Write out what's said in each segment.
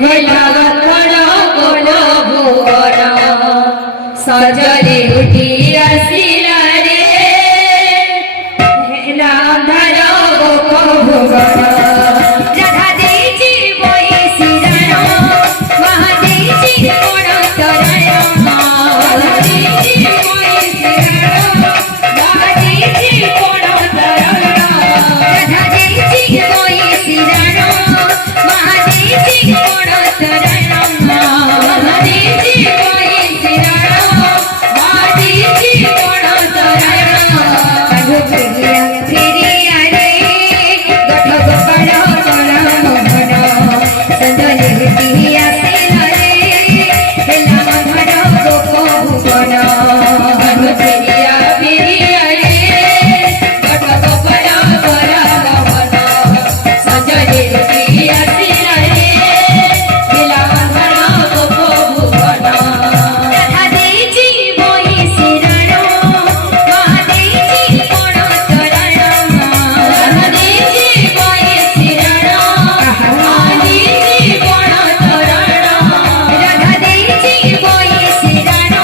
हेला वखण कोन भुवन सजले उठी आसिला रे हेला अंधार गोप भुवन राधा देची बोई सिरण महादेची कोण तरण राधा देची बोई सिरण महादेची कोण तरण राधा देची बोई सिरण महादेची कोण तरण महादेची बोई सिरण महादेची कोण तरण काढू फिरिया फिरिया रे गठ गोपाळ कोण मोहन सजले उठिया सिला रे हेला अंधार गोप भुवन काढू फिरिया फिरिया रे गठ गोपाळ कोण मोहन सजले उठिया सिला रे हेला अंधार गोप भुवन राधा देची बोई सिरण महादेची कोण तरण राधा देची बोई सिरण महादेची कोण तरण राधा देची बोई सिरण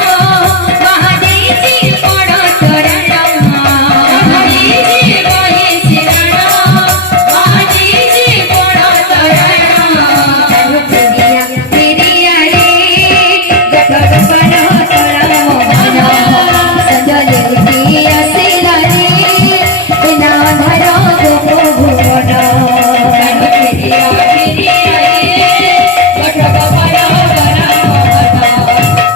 महादेची कोण तरण राधा देची बोई सिरण महादेची कोण तरण काढू फिरिया फिरिया रे गठ गोपाळ कोण मोहन सजले उठिया सिला रे हेला अंधार गोप भुवन काढू फिरिया फिरिया रे गठ गोपाळ कोण मोहन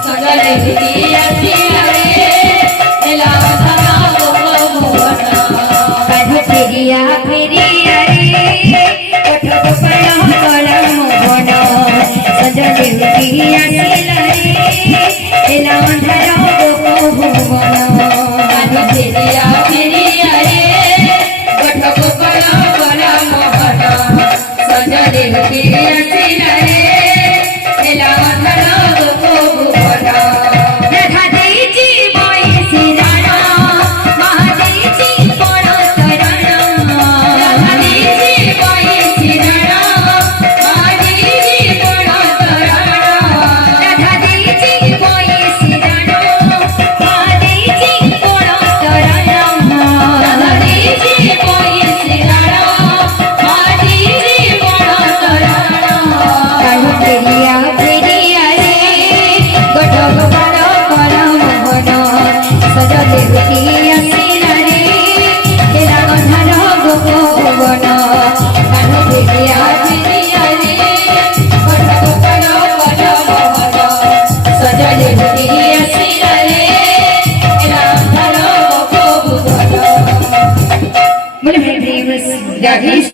सजले उठिया सिला रे हेला अंधार गोप भुवन काढू फिरिया फिरिया रे गठ गोपाळ कोण मोहन सजले उठिया सिला रे हेला अंधार गोप भुवन काढू फिरिया फिरिया रे गठ गोपाळ कोण मोहन सजले उठिया सिला रे हेला अंधार गोप भुवन राधा देची बोई सिरण महादेची कोण तरण राधा देची बोई सिरण महादेची कोण तरण राधा देची बोई सिरण महादेची कोण तरण राधा देची बोई सिरण महादेची कोण तरण काढू फिरिया फिरिया रे गठ गोपाळ कोण मोहन सजले उठिया सिला रे हेला अंधार गोप भुवन काढू फिरिया